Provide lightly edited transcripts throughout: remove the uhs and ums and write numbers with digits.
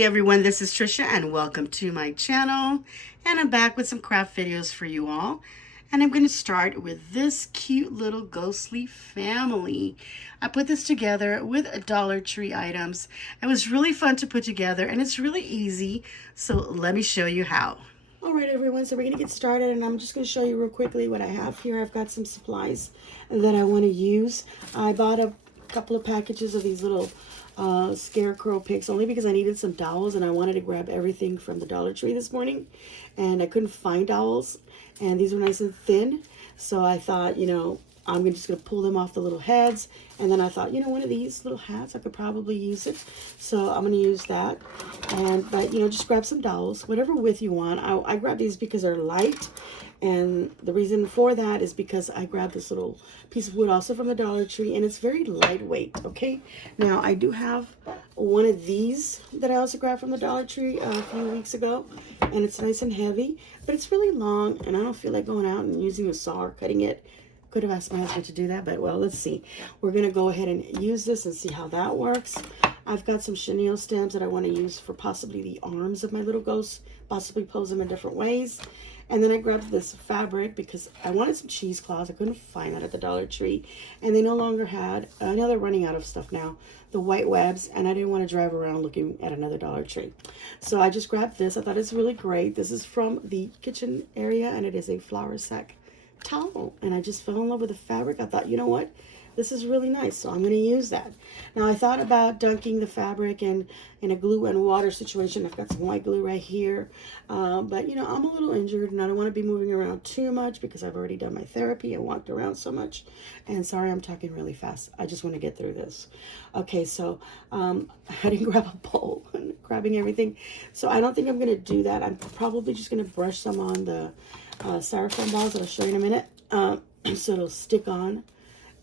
Hey everyone, this is Trisha and welcome to my channel. And I'm back with some craft videos for you all. And I'm going to start with this cute little ghostly family. I put this together with Dollar Tree items. It was really fun to put together and it's really easy. So let me show you how. All right, everyone, so we're going to get started and I'm just going to show you real quickly what I have here. I've got some supplies that I want to use. I bought a couple of packages of these little scarecrow picks only because I needed some dowels and I wanted to grab everything from the Dollar Tree this morning and I couldn't find dowels and these were nice and thin, so I thought, you know, I'm just going to pull them off the little heads, and then I thought, you know, one of these little hats, I could probably use it, so I'm going to use that. But you know, just grab some dowels, whatever width you want. I grabbed these because they're light, and the reason for that is because I grabbed this little piece of wood also from the Dollar Tree, and it's very lightweight. Okay, now I do have one of these that I also grabbed from the Dollar Tree a few weeks ago, and it's nice and heavy, but it's really long, and I don't feel like going out and using a saw or cutting it. Could have asked my husband to do that, but well, let's see. We're gonna go ahead and use this and see how that works. I've got some chenille stems that I want to use for possibly the arms of my little ghosts, possibly pose them in different ways. And then I grabbed this fabric because I wanted some cheesecloths. I couldn't find that at the Dollar Tree, and they no longer had, I know they're running out of stuff now, the white webs, and I didn't want to drive around looking at another Dollar Tree. So I just grabbed this. I thought it's really great. This is from the kitchen area, and it is a flour sack towel, and I just fell in love with the fabric. I thought, you know what, this is really nice, so I'm going to use that. Now I thought about dunking the fabric in a glue and water situation. I've got some white glue right here, but you know, I'm a little injured and I don't want to be moving around too much because I've already done my therapy and walked around so much. And sorry, I'm talking really fast. I just want to get through this. Okay, so I didn't grab a bowl and grabbing everything, so I don't think I'm going to do that. I'm probably just going to brush some on the styrofoam balls that I'll show you in a minute, so it'll stick on,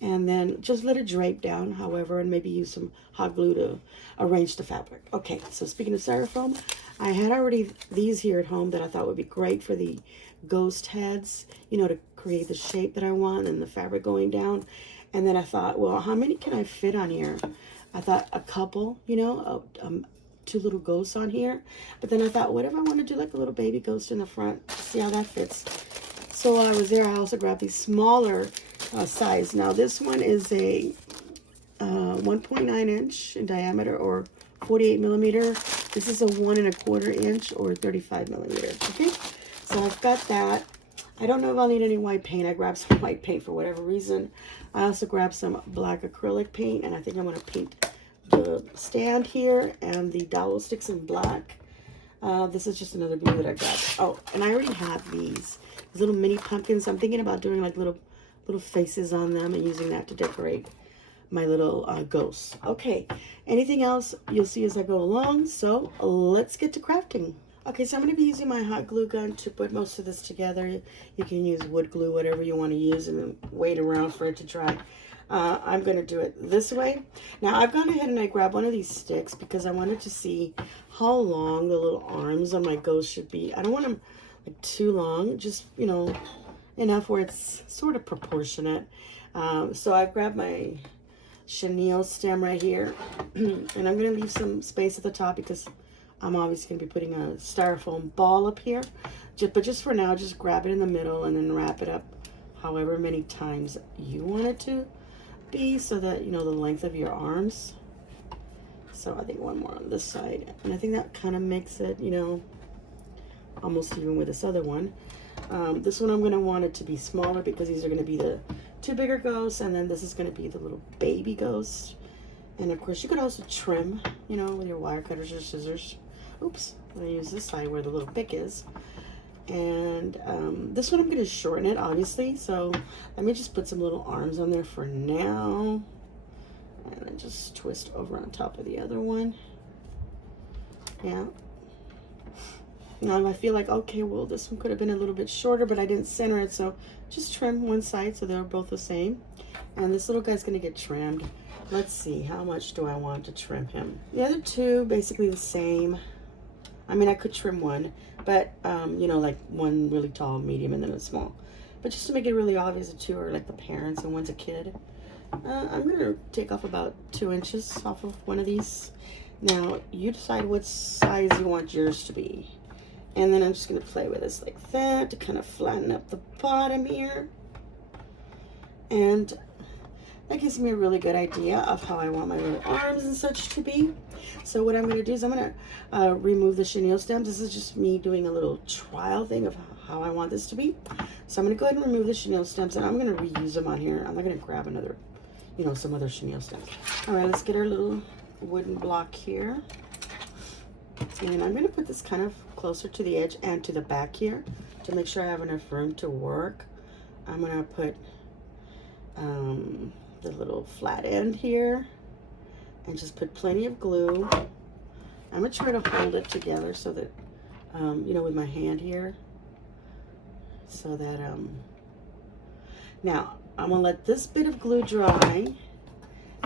and then just let it drape down, however, and maybe use some hot glue to arrange the fabric. Okay, so speaking of styrofoam, I had already these here at home that I thought would be great for the ghost heads, you know, to create the shape that I want and the fabric going down. And then I thought, well, how many can I fit on here? I thought a couple, you know, two little ghosts on here. But then I thought, what if I want to do like a little baby ghost in the front? See how that fits. So while I was there, I also grabbed these smaller size. Now this one is a 1.9 inch in diameter, or 48 millimeter. This is a 1 1/4 inch or 35 millimeter. Okay, so I've got that. I don't know if I'll need any white paint. I grabbed some white paint for whatever reason. I also grabbed some black acrylic paint, and I think I'm going to paint the stand here and the dowel sticks in black. This is just another glue that I grabbed. Oh, and I already have these little mini pumpkins. I'm thinking about doing like little faces on them and using that to decorate my little ghosts. Okay, anything else you'll see as I go along, so let's get to crafting. Okay, so I'm going to be using my hot glue gun to put most of this together. You can use wood glue, whatever you want to use, and then wait around for it to dry. I'm going to do it this way. Now, I've gone ahead and I grabbed one of these sticks because I wanted to see how long the little arms on my ghost should be. I don't want them like too long, just, you know, enough where it's sort of proportionate. So I've grabbed my chenille stem right here, and I'm going to leave some space at the top because I'm obviously going to be putting a styrofoam ball up here. But just for now, just grab it in the middle and then wrap it up however many times you want it to be, so that, you know, the length of your arms. So I think one more on this side, and I think that kind of makes it, you know, almost even with this other one. This one I'm going to want it to be smaller because these are going to be the two bigger ghosts, and then this is going to be the little baby ghost. And of course you could also trim, you know, with your wire cutters or scissors. Oops, I'm going to use this side where the little pick is. And this one I'm going to shorten it, obviously, so let me just put some little arms on there for now, and then just twist over on top of the other one. Yeah. Now I feel like, okay, well, this one could have been a little bit shorter, but I didn't center it, so just trim one side so they're both the same. And this little guy's going to get trimmed. Let's see, how much do I want to trim him? The other two basically the same. I mean, I could trim one, but, you know, like one really tall, medium, and then a small. But just to make it really obvious, the two are like the parents and one's a kid. I'm going to take off about 2 inches off of one of these. Now, you decide what size you want yours to be. And then I'm just going to play with this like that to kind of flatten up the bottom here. And that gives me a really good idea of how I want my little arms and such to be. So what I'm going to do is I'm going to remove the chenille stems. This is just me doing a little trial thing of how I want this to be. So I'm going to go ahead and remove the chenille stems, and I'm going to reuse them on here. I'm not going to grab another, you know, some other chenille stems. All right, let's get our little wooden block here. And I'm going to put this kind of closer to the edge and to the back here to make sure I have enough room to work. I'm going to put the little flat end here and just put plenty of glue. I'm going to try to hold it together so that, you know, with my hand here. So that, now I'm going to let this bit of glue dry,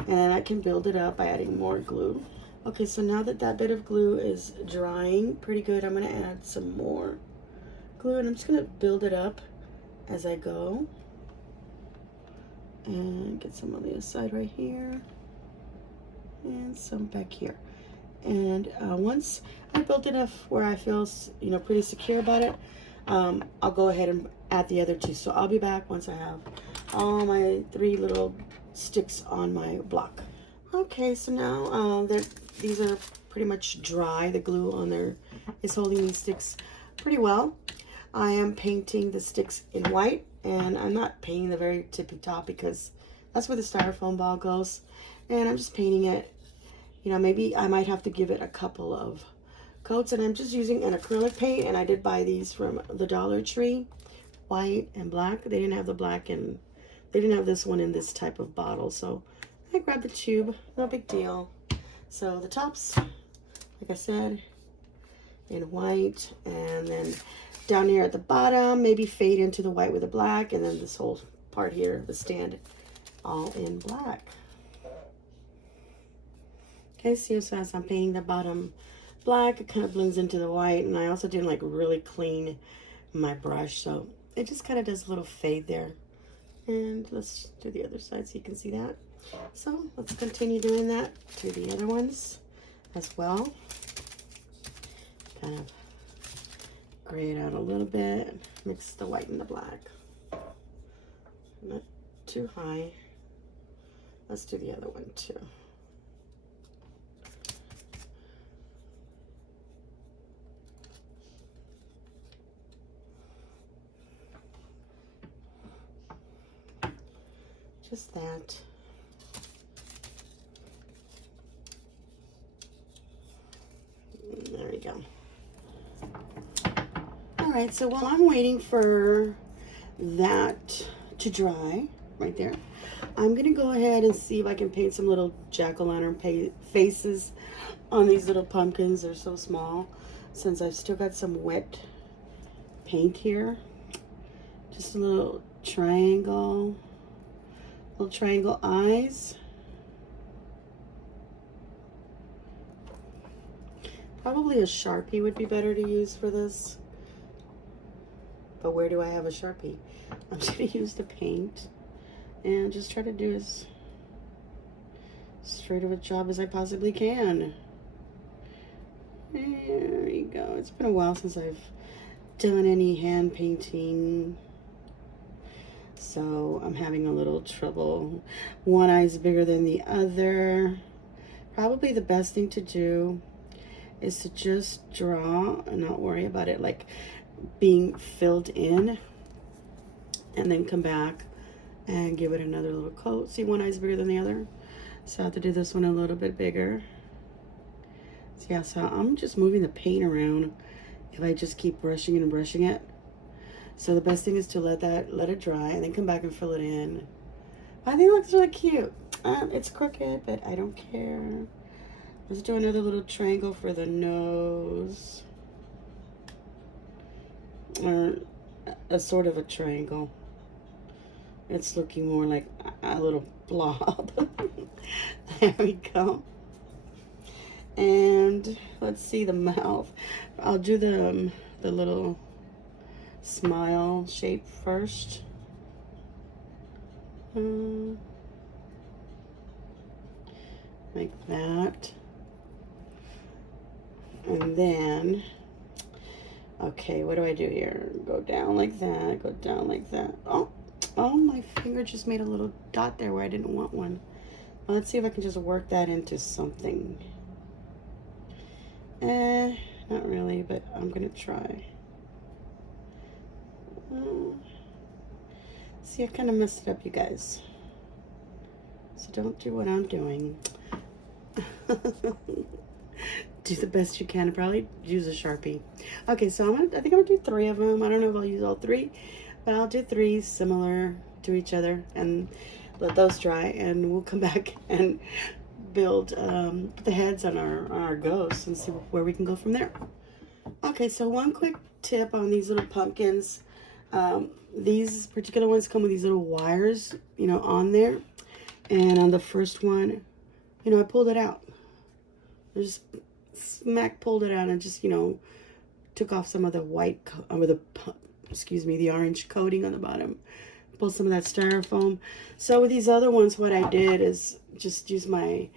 and I can build it up by adding more glue. Okay, so now that that bit of glue is drying pretty good, I'm going to add some more glue, and I'm just going to build it up as I go. And get some on the other side right here, and some back here. And once I built it up where I feel, you know, pretty secure about it, I'll go ahead and add the other two. So I'll be back once I have all my 3 little sticks on my block. Okay, so now these are pretty much dry. The glue on there is holding these sticks pretty well. I am painting the sticks in white, and I'm not painting the very tippy top because that's where the styrofoam ball goes. And I'm just painting it, you know, maybe I might have to give it a couple of coats, and I'm just using an acrylic paint, and I did buy these from the Dollar Tree, white and black. They didn't have the black, and they didn't have this one in this type of bottle, so I grabbed the tube. No big deal. So the tops, like I said, in white, and then down here at the bottom, maybe fade into the white with the black, and then this whole part here, the stand, all in black. Okay, so as I'm painting the bottom black, it kind of blends into the white, and I also didn't like really clean my brush, so it just kind of does a little fade there. And let's do the other side so you can see that. So let's continue doing that to the other ones as well. Kind of gray it out a little bit, mix the white and the black. Not too high. Let's do the other one too. Just that. There we go. All right, so while I'm waiting for that to dry right there, I'm gonna go ahead and see if I can paint some little jack-o'-lantern faces on these little pumpkins. They're so small, since I've still got some wet paint here. Just a little triangle eyes. Probably a Sharpie would be better to use for this. But where do I have a Sharpie? I'm just going to use the paint and just try to do as straight of a job as I possibly can. There you go. It's been a while since I've done any hand painting, so I'm having a little trouble. One eye's bigger than the other. Probably the best thing to do is to just draw and not worry about it like being filled in, and then come back and give it another little coat. See, one eye's bigger than the other, so I have to do this one a little bit bigger. So yeah, so I'm just moving the paint around if I just keep brushing it and brushing it. So the best thing is to let it dry and then come back and fill it in. I think it looks really cute. It's crooked, but I don't care. Let's do another little triangle for the nose, or a sort of a triangle. It's looking more like a little blob. There we go. And let's see the mouth. I'll do the little smile shape first. Like that. And then, okay, what do I do here? Go down like that, go down like that. Oh, my finger just made a little dot there where I didn't want one. Well, let's see if I can just work that into something. Not really, but I'm gonna try. See, I kind of messed it up, you guys. So don't do what I'm doing. Do the best you can. Probably use a Sharpie. Okay, so I think I'm gonna do 3 of them. I don't know if I'll use all 3, but I'll do 3 similar to each other and let those dry, and we'll come back and build put the heads on our ghosts and see where we can go from there. Okay, so one quick tip on these little pumpkins. These particular ones come with these little wires, you know, on there. And on the first one, you know, I pulled it out. I just smack pulled it out and just, you know, took off some of the white, the orange coating on the bottom. Pulled some of that styrofoam. So with these other ones, what I did is just use my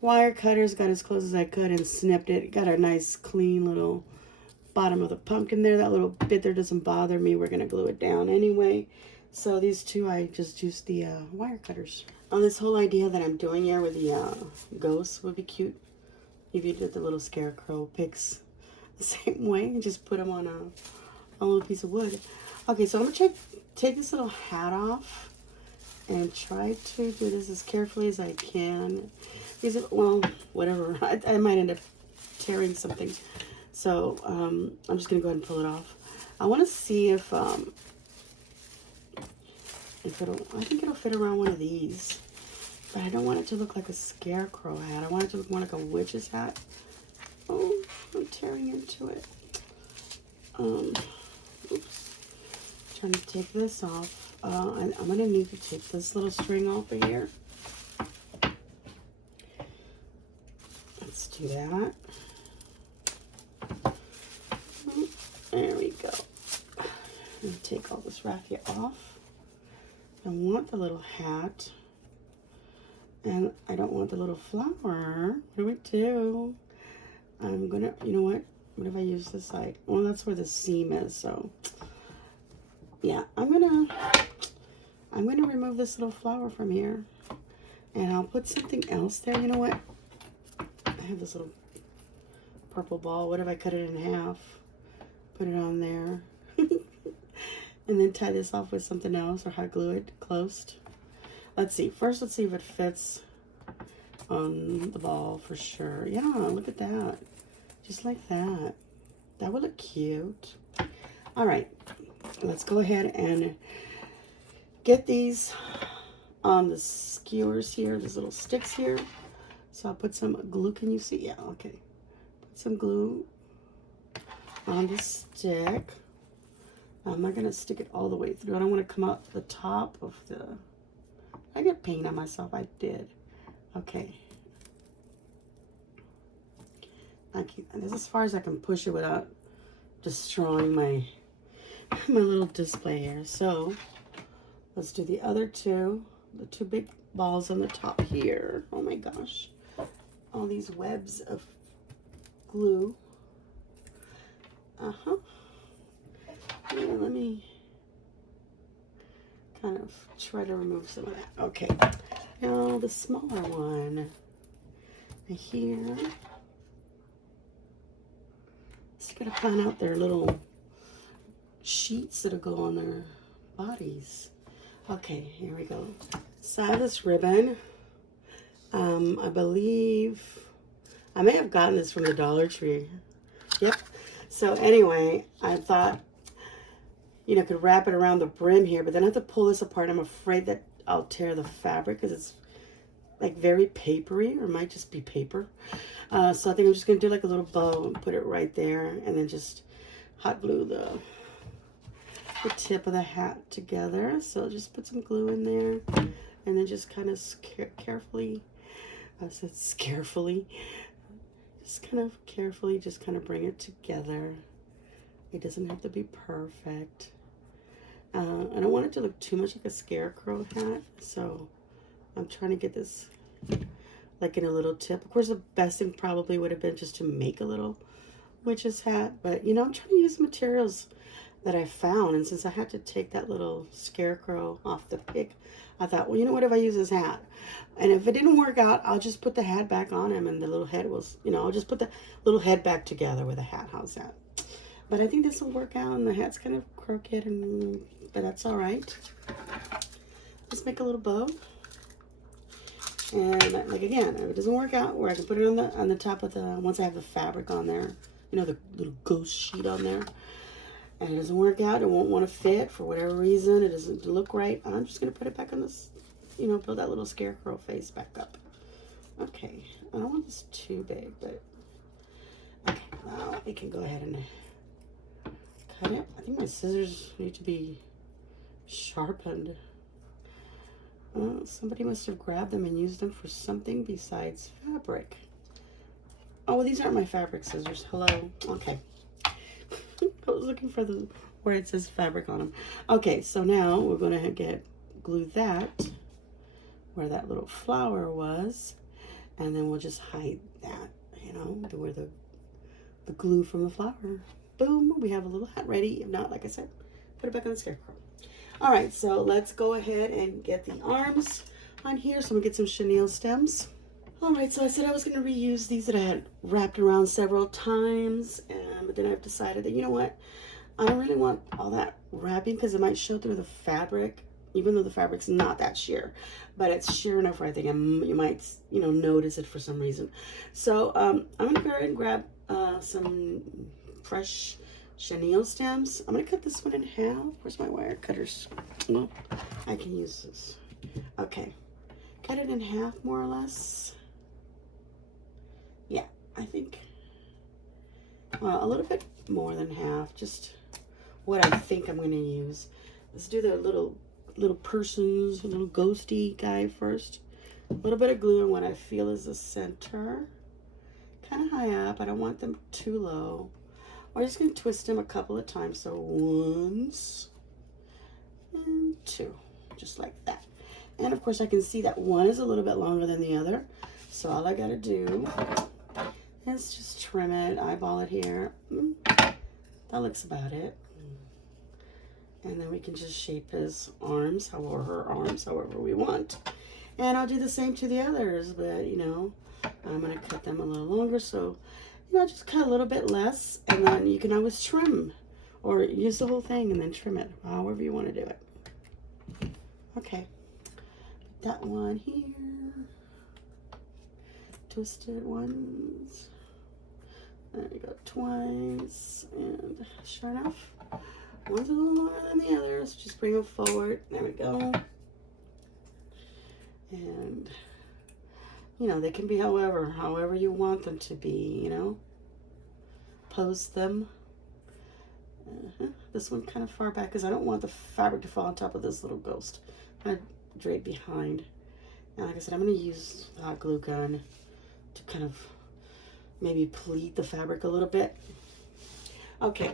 wire cutters, got as close as I could and snipped it. Got a nice clean little bottom of the pumpkin there. That little bit there doesn't bother me. We're going to glue it down anyway. So these two, I just used the wire cutters. On this whole idea that I'm doing here with the ghosts would be cute if you did the little scarecrow pics the same way and just put them on a little piece of wood. Okay, so I'm going to take this little hat off and try to do this as carefully as I can. Because, well, whatever. I might end up tearing something. So I'm just going to go ahead and pull it off. I want to see if I think it'll fit around one of these. But I don't want it to look like a scarecrow hat. I want it to look more like a witch's hat. Oh, I'm tearing into it. Oops. Trying to take this off. I'm going to need to take this little string off of here. Let's do that. There we go. And take all this raffia off. I want the little hat. And I don't want the little flower. What do we do? I'm gonna, you know what? What if I use this side? Well, that's where the seam is, so. Yeah, I'm gonna remove this little flower from here. And I'll put something else there. You know what? I have this little purple ball. What if I cut it in half? Put it on there. And then tie this off with something else or hot glue it closed. Let's see. First, let's see if it fits on the ball for sure. Yeah, look at that. Just like that. That would look cute. All right. Let's go ahead and get these on the skewers here, these little sticks here. So I'll put some glue. Can you see? Yeah, okay. Put some glue on the stick. I'm not going to stick it all the way through. I don't want to come out the top of the... I get paint on myself. I did. Okay. This is as far as I can push it without destroying my little display here. So let's do the other two. The two big balls on the top here. Oh my gosh. All these webs of glue. Uh-huh. Yeah, let me kind of try to remove some of that. Okay. Now the smaller one here. Just gotta plan out their little sheets that'll go on their bodies. Okay, here we go. So I have this ribbon. I believe I may have gotten this from the Dollar Tree. Yep. So anyway, I thought, you know, could wrap it around the brim here, but then I have to pull this apart. I'm afraid that I'll tear the fabric because it's like very papery, or it might just be paper. So I think I'm just gonna do like a little bow and put it right there, and then just hot glue the tip of the hat together. So just put some glue in there, and then just kind of carefully, I said carefully, just kind of bring it together. It doesn't have to be perfect. I don't want it to look too much like a scarecrow hat, so I'm trying to get this like in a little tip. Of course, the best thing probably would have been just to make a little witch's hat. But you know, I'm trying to use materials that I found, and since I had to take that little scarecrow off the pic, I thought, well, you know what, if I use his hat, and if it didn't work out, I'll just put the hat back on him, and the little head was, you know, I'll just put the little head back together with a hat. How's that? But I think this will work out, and the hat's kind of crooked, and but that's all right. Let's make a little bow. And like again, if it doesn't work out, where I can put it on the top of the, once I have the fabric on there, you know, the little ghost sheet on there, and it doesn't work out, it won't want to fit for whatever reason, it doesn't look right, I'm just going to put it back on this, you know, build that little scarecrow face back up. Okay, I don't want this too big, but okay, now we can go ahead and cut it. I think my scissors need to be sharpened. Somebody must have grabbed them and used them for something besides fabric. Oh, well, these aren't my fabric scissors. Hello. Okay. I was looking for the where it says fabric on them. Okay, so now we're going to glue that where that little flower was, and then we'll just hide that, you know, where the glue from the flower. Boom, we have a little hat ready. If not, like I said, put it back on the scarecrow. All right, so let's go ahead and get the arms on here. So we'll get some chenille stems. All right, so I said I was going to reuse these that I had wrapped around several times, but then I've decided that, you know what, I don't really want all that wrapping because it might show through the fabric, even though the fabric's not that sheer, but it's sheer enough where I think you might, you know, notice it for some reason. So I'm going to go ahead and grab some fresh chenille stems. I'm going to cut this one in half. Where's my wire cutters? Well, I can use this. Okay. Cut it in half, more or less. Yeah, I think, well, a little bit more than half. Just what I think I'm going to use. Let's do the little person's little ghosty guy first. A little bit of glue on what I feel is the center. Kind of high up. I don't want them too low. I'm just going to twist them a couple of times. So once and two, just like that. And of course I can see that one is a little bit longer than the other. So all I got to do is just trim it, eyeball it here. That looks about it. And then we can just shape his arms, or her arms, however we want. And I'll do the same to the others, but you know, I'm going to cut them a little longer. So you know, just cut a little bit less, and then you can always trim, or use the whole thing and then trim it, however you want to do it. Okay, that one here, twisted once, there we go, twice, and sure enough, one's a little longer than the others. Just bring them forward, there we go, and you know, they can be however you want them to be, you know. Post them. This one kind of far back because I don't want the fabric to fall on top of this little ghost. I'm going to drape behind. And like I said, I'm going to use the hot glue gun to kind of maybe pleat the fabric a little bit. Okay,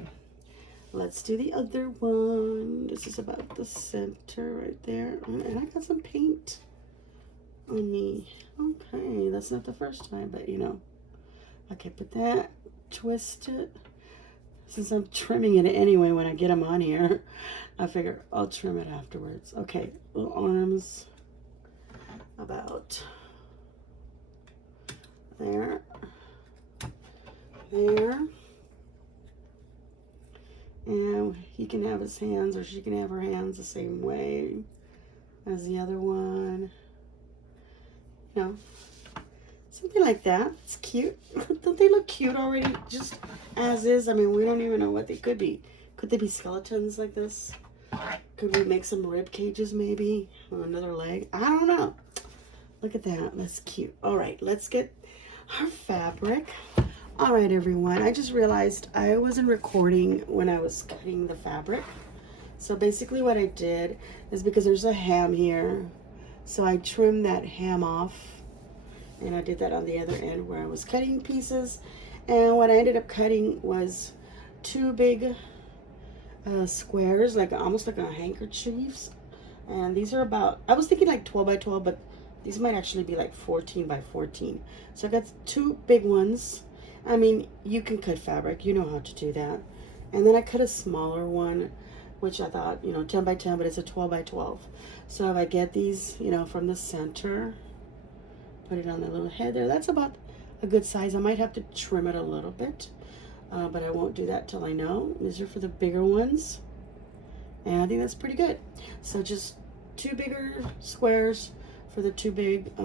let's do the other one. This is about the center right there. And I got some paint on me. Okay, that's not the first time, but you know. Okay, put that, twist it. Since I'm trimming it anyway when I get them on here, I figure I'll trim it afterwards. Okay, little arms about there, there. And he can have his hands, or she can have her hands the same way as the other one. You know, something like that. It's cute. Don't they look cute already, just as is? I mean, we don't even know what they could be. Could they be skeletons like this? Could we make some rib cages maybe? Or another leg? I don't know. Look at that. That's cute. All right, let's get our fabric. All right, everyone. I just realized I wasn't recording when I was cutting the fabric. So basically what I did is, because there's a ham here, so I trimmed that ham off, and I did that on the other end where I was cutting pieces. And what I ended up cutting was two big squares, like almost like a handkerchiefs. And these are about, I was thinking like 12 by 12, but these might actually be like 14 by 14. So I got two big ones, I mean, you can cut fabric. You know how to do that. And then I cut a smaller one, which I thought, 10 by 10, but it's a 12 by 12. So if I get these, from the center, put it on the little head there, that's about a good size. I might have to trim it a little bit, but I won't do that till I know. These are for the bigger ones. And I think that's pretty good. So just 2 bigger squares for the 2 big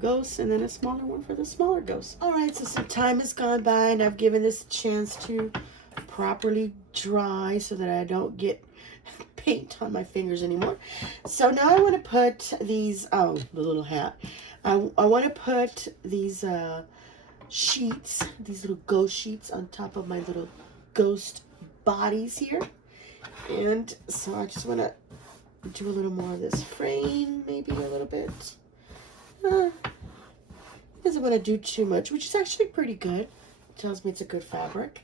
ghosts, and then a smaller one for the smaller ghosts. All right, so some time has gone by, and I've given this a chance to properly dry so that I don't get paint on my fingers anymore. So now I want to put these, oh, the little hat. I want to put these sheets, these little ghost sheets on top of my little ghost bodies here. And so I just want to do a little more of this frame, maybe a little bit. Doesn't want to do too much, which is actually pretty good. It tells me it's a good fabric.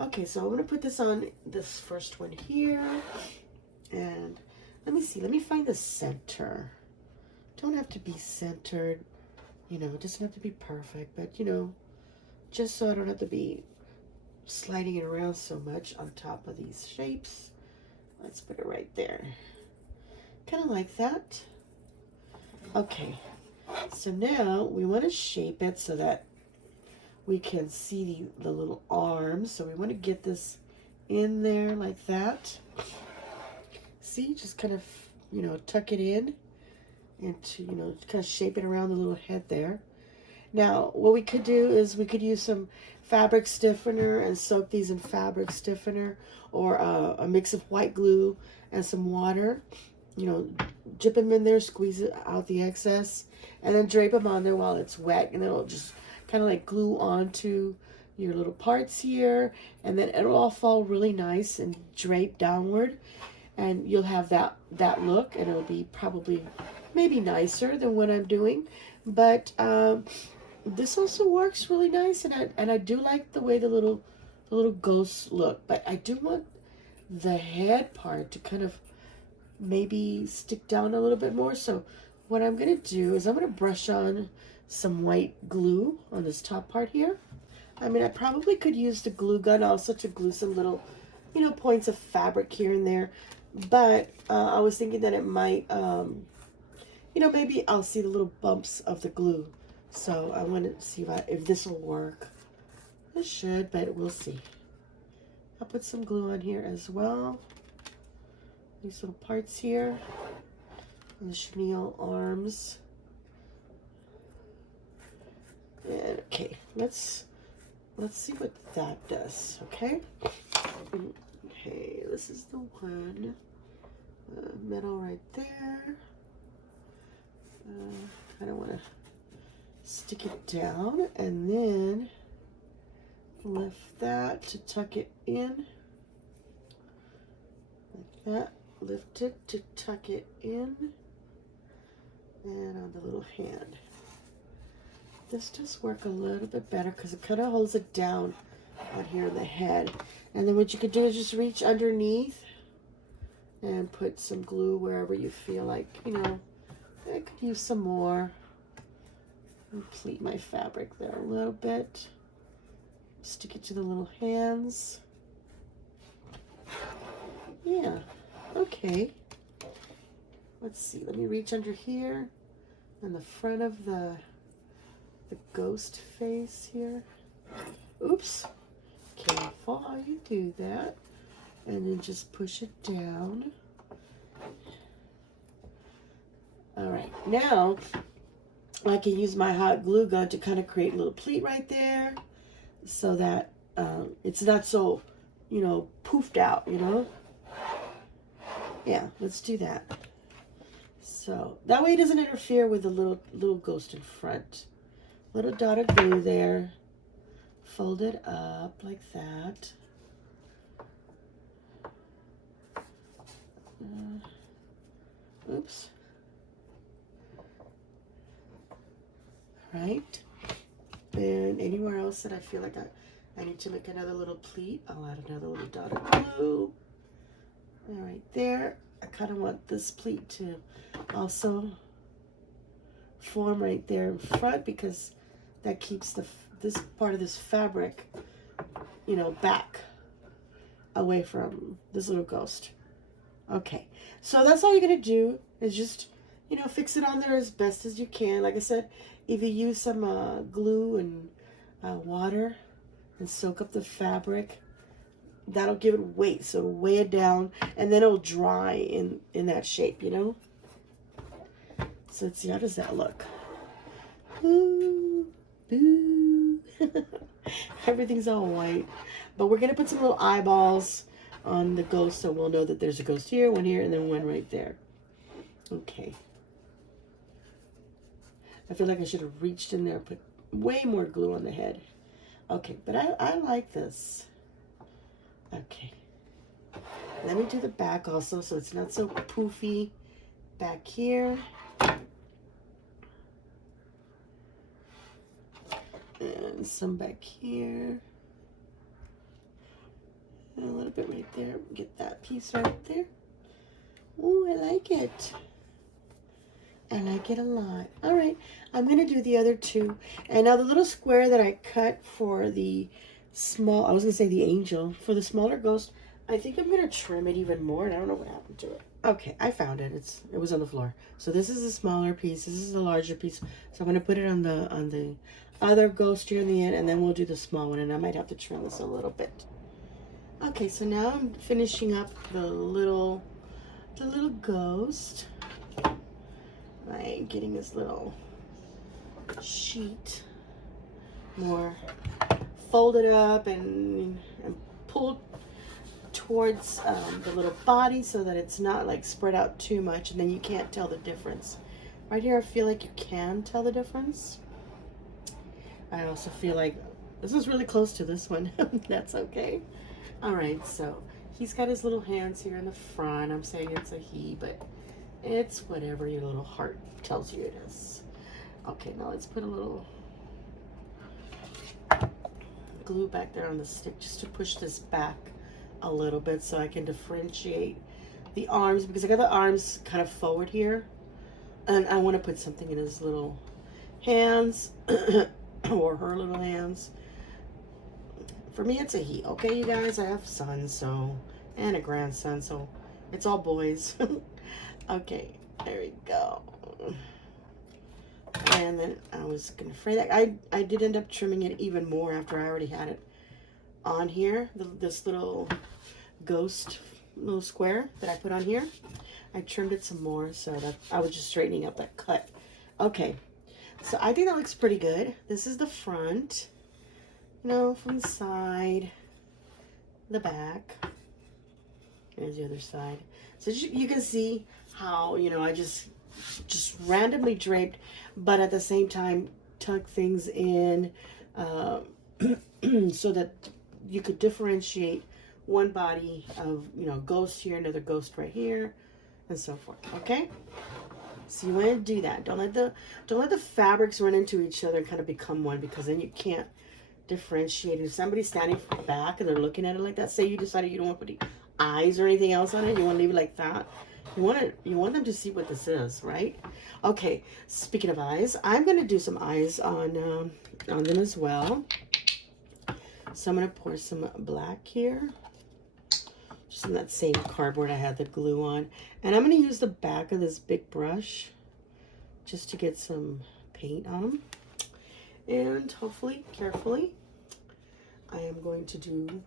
Okay, so I'm going to put this on this first one here. And let me see. Let me find the center. Don't have to be centered. It doesn't have to be perfect. But, just so I don't have to be sliding it around so much on top of these shapes. Let's put it right there. Kind of like that. Okay. So now we want to shape it so that we can see the little arms. So we want to get this in there like that. See, just kind of, tuck it in and to, kind of shape it around the little head there. Now, what we could do is we could use some fabric stiffener and soak these in fabric stiffener, or a mix of white glue and some water. Dip them in there, squeeze it out the excess, and then drape them on there while it's wet, and it'll just kind of like glue onto your little parts here, and then it'll all fall really nice and drape downward, and you'll have that look, and it'll be probably maybe nicer than what I'm doing. But this also works really nice, and I do like the way the little ghosts look, but I do want the head part to kind of maybe stick down a little bit more. So what I'm going to do is I'm going to brush on some white glue on this top part here. I mean, I probably could use the glue gun also to glue some little, points of fabric here and there. But I was thinking that it might, maybe I'll see the little bumps of the glue. So I want to see if this will work. It should, but we'll see. I'll put some glue on here as well. These little parts here. And the chenille arms. And okay, let's see what that does, okay? Okay, this is the one. Metal right there. Kind of want to stick it down and then lift that to tuck it in. Like that. Lift it to tuck it in. And on the little hand. This does work a little bit better because it kind of holds it down on here in the head. And then what you could do is just reach underneath and put some glue wherever you feel like, I could use some more. Pleat my fabric there a little bit. Stick it to the little hands. Yeah, okay. Let's see, let me reach under here on the front of the ghost face here. Oops. Careful how you do that. And then just push it down. All right, now I can use my hot glue gun to kind of create a little pleat right there so that it's not so, poofed out, Yeah, let's do that. So that way it doesn't interfere with the little ghost in front. Little dot of glue there. Fold it up like that. Oops. Right. And anywhere else that I feel like I need to make another little pleat, I'll add another little dot of glue. All right there. I kind of want this pleat to also form right there in front because that keeps the this part of this fabric, you know, back away from this little ghost. Okay, so that's all you're gonna do is just, you know, fix it on there as best as you can. Like I said, if you use some glue and water and soak up the fabric, that'll give it weight, so it'll weigh it down, and then it'll dry in that shape, you know. So let's see, how does that look? Ooh, boo. Everything's all white, but we're gonna put some little eyeballs on the ghost, so we'll know that there's a ghost here, one here, and then one right there. Okay. I feel like I should have reached in there, put way more glue on the head. Okay, but I like this. Okay. Let me do the back also, so it's not so poofy back here. And some back here. And a little bit right there. Get that piece right there. Ooh, I like it. I like it a lot. All right, I'm going to do the other two. And now the little square that I cut for the small, I was going to say the angel, for the smaller ghost, I think I'm going to trim it even more, and I don't know what happened to it. Okay, I found it. It was on the floor. So this is a smaller piece. This is the larger piece. So I'm going to put it on the other ghost here in the end, and then we'll do the small one, and I might have to trim this a little bit. Okay, so now I'm finishing up the little ghost. I'm getting this little sheet more folded up and pulled towards the little body so that it's not like spread out too much, and then you can't tell the difference. Right here I feel like you can tell the difference. I also feel like this is really close to this one. That's okay. All right, so he's got his little hands here in the front. I'm saying it's a he, but it's whatever your little heart tells you it is. Okay, now let's put a little glue back there on the stick just to push this back a little bit so I can differentiate the arms, because I got the arms kind of forward here, and I want to put something in his little hands or her little hands. For me, it's a he. Okay, you guys, I have sons, so, and a grandson, so it's all boys. Okay, there we go. And then I was gonna fray that. I did end up trimming it even more after I already had it on here. This little ghost little square that I put on here, I trimmed it some more so that I was just straightening up that cut. Okay, so I think that looks pretty good. This is the front, you know, from the side, the back. There's the other side. So you can see how, you know, I just randomly draped, but at the same time tuck things in so that you could differentiate one body of, you know, ghost here, another ghost right here, and so forth. Okay, so you want to do that. Don't let the fabrics run into each other and kind of become one, because then you can't differentiate. If somebody's standing back and they're looking at it like that, say you decided you don't want to put the eyes or anything else on it, you want to leave it like that, you want them to see what this is, right? Okay, speaking of eyes, I'm going to do some eyes on them as well. So I'm going to pour some black here, just in that same cardboard I had the glue on, and I'm going to use the back of this big brush just to get some paint on them. And hopefully, carefully, I am going to do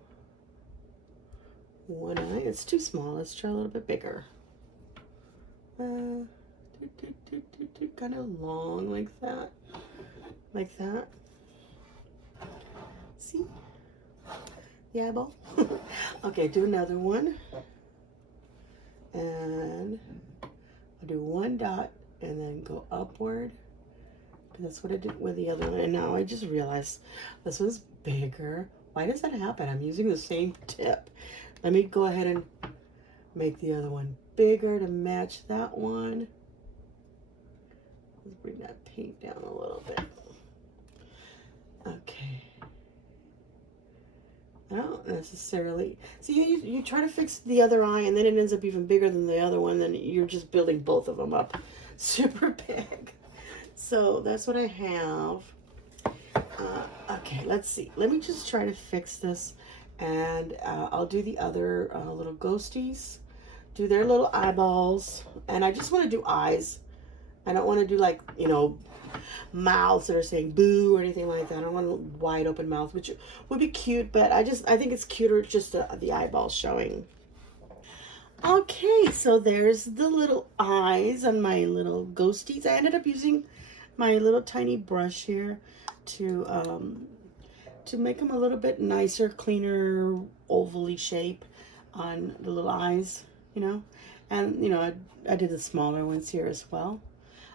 one eye. It's too small. Let's try a little bit bigger. Kind of long, like that. Like that. See? The eyeball. Okay, do another one. And I'll do one dot and then go upward. That's what I did with the other one. And now I just realized this one's bigger. Why does that happen? I'm using the same tip. Let me go ahead and make the other one bigger to match that one. Let's bring that paint down a little bit. Okay. I don't necessarily see, you try to fix the other eye and then it ends up even bigger than the other one, then you're just building both of them up super big. So that's what I have. Okay, let's see. Let me just try to fix this, and I'll do the other little ghosties, do their little eyeballs, and I just want to do eyes. I don't want to do like, you know, mouths that are saying boo or anything like that. I don't want a wide open mouth, which would be cute, but I think it's cuter just the eyeballs showing. Okay, so there's the little eyes on my little ghosties. I ended up using my little tiny brush here to make them a little bit nicer, cleaner, ovally shape on the little eyes, you know. And, you know, I did the smaller ones here as well.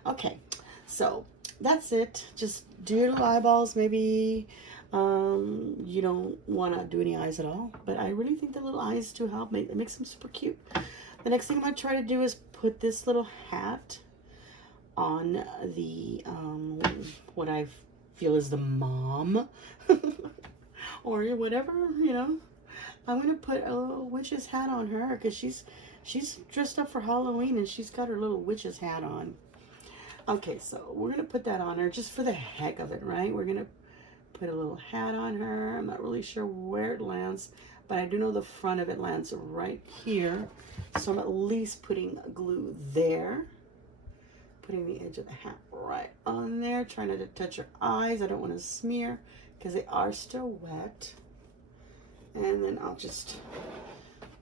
Okay, so that's it. Just do your little eyeballs. Maybe you don't want to do any eyes at all, but I really think the little eyes do help. It makes them super cute. The next thing I'm going to try to do is put this little hat on the, what I feel is the mom, or whatever, you know. I'm going to put a little witch's hat on her because she's dressed up for Halloween and she's got her little witch's hat on. Okay, so we're going to put that on her just for the heck of it, right? We're going to put a little hat on her. I'm not really sure where it lands, but I do know the front of it lands right here. So I'm at least putting glue there. Putting the edge of the hat right on there. Trying not to touch her eyes. I don't want to smear because they are still wet. And then I'll just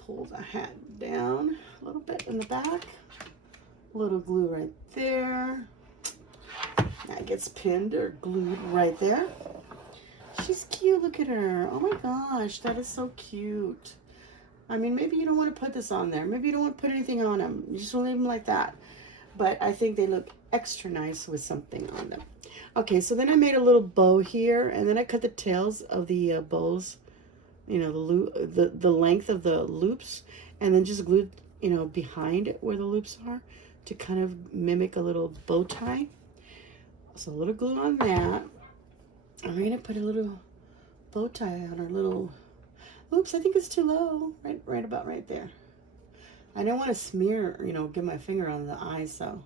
pull the hat down a little bit in the back. A little glue right there. That gets pinned or glued right there. She's cute. Look at her. Oh my gosh, that is so cute. I mean, maybe you don't want to put this on there. Maybe you don't want to put anything on them. You just want to leave them like that. But I think they look extra nice with something on them. Okay, so then I made a little bow here, and then I cut the tails of the bows, you know, the length of the loops, and then just glued, you know, behind where the loops are to kind of mimic a little bow tie. So a little glue on that. I'm going to put a little bow tie on our little, oops, I think it's too low, right about right there. I don't want to smear, you know, get my finger on the eyes, so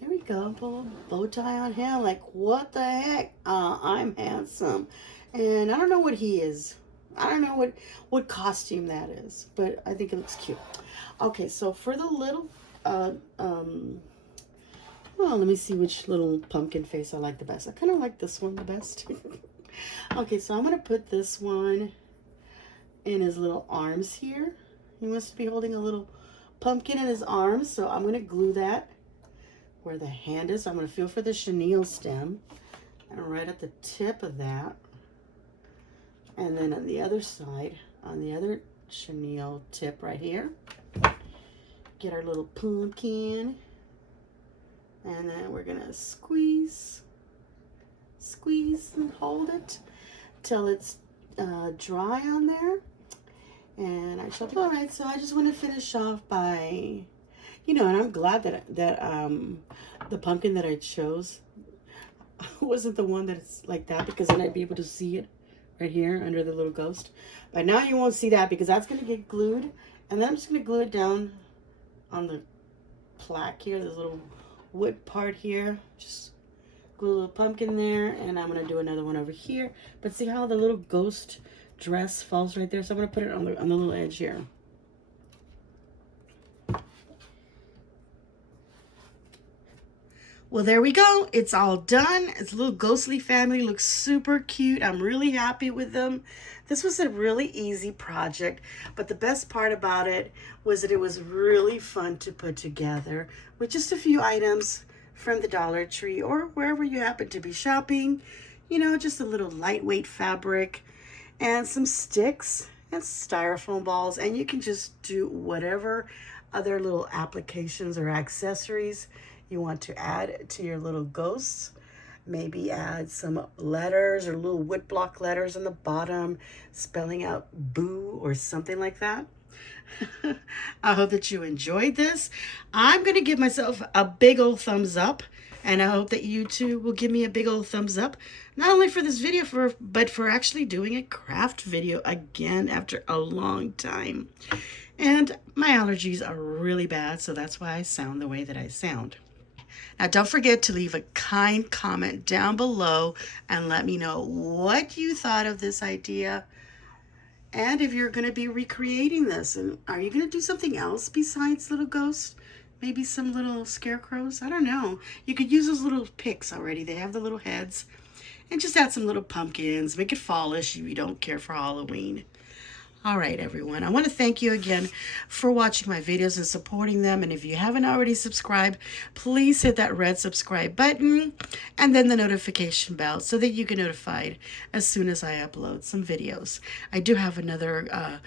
there we go. Put a little bow tie on him, like, what the heck? I'm handsome. And I don't know what he is. I don't know what costume that is, but I think it looks cute. Okay, so for the little, well, let me see which little pumpkin face I like the best. I kind of like this one the best. Okay, so I'm going to put this one in his little arms here. He wants to be holding a little pumpkin in his arms, so I'm going to glue that where the hand is. So I'm going to feel for the chenille stem and right at the tip of that. And then on the other side, on the other chenille tip right here, get our little pumpkin. And then we're going to squeeze and hold it till it's dry on there. And I shall be all right. So I just want to finish off by, you know, and I'm glad that the pumpkin that I chose wasn't the one that's like that, because then I'd be able to see it right here under the little ghost. But now you won't see that because that's going to get glued. And then I'm just going to glue it down on the plaque here, this little wood part here. Just glue a little pumpkin there, and I'm going to do another one over here. But see how the little ghost dress falls right there? So I'm going to put it on the little edge here. Well, there we go. It's all done. It's a little ghostly family. Looks super cute. I'm really happy with them. This was a really easy project, but the best part about it was that it was really fun to put together with just a few items from the Dollar Tree or wherever you happen to be shopping. You know, just a little lightweight fabric and some sticks and styrofoam balls, and you can just do whatever other little applications or accessories you want to add to your little ghosts. Maybe add some letters or little woodblock letters on the bottom spelling out boo or something like that. I hope that you enjoyed this. I'm going to give myself a big old thumbs up, and I hope that you too will give me a big old thumbs up, not only for this video, but for actually doing a craft video again after a long time. And my allergies are really bad, so that's why I sound the way that I sound. Now, don't forget to leave a kind comment down below and let me know what you thought of this idea. And if you're going to be recreating this, and are you going to do something else besides little ghosts? Maybe some little scarecrows? I don't know. You could use those little picks already. They have the little heads. And just add some little pumpkins. Make it fallish if you don't care for Halloween. All right, everyone. I want to thank you again for watching my videos and supporting them. And if you haven't already subscribed, please hit that red subscribe button and then the notification bell so that you get notified as soon as I upload some videos. I do have another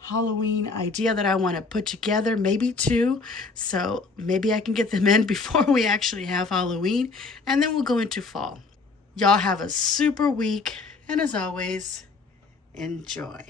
Halloween idea that I want to put together, maybe two. So maybe I can get them in before we actually have Halloween, and then we'll go into fall. Y'all have a super week, and as always, enjoy.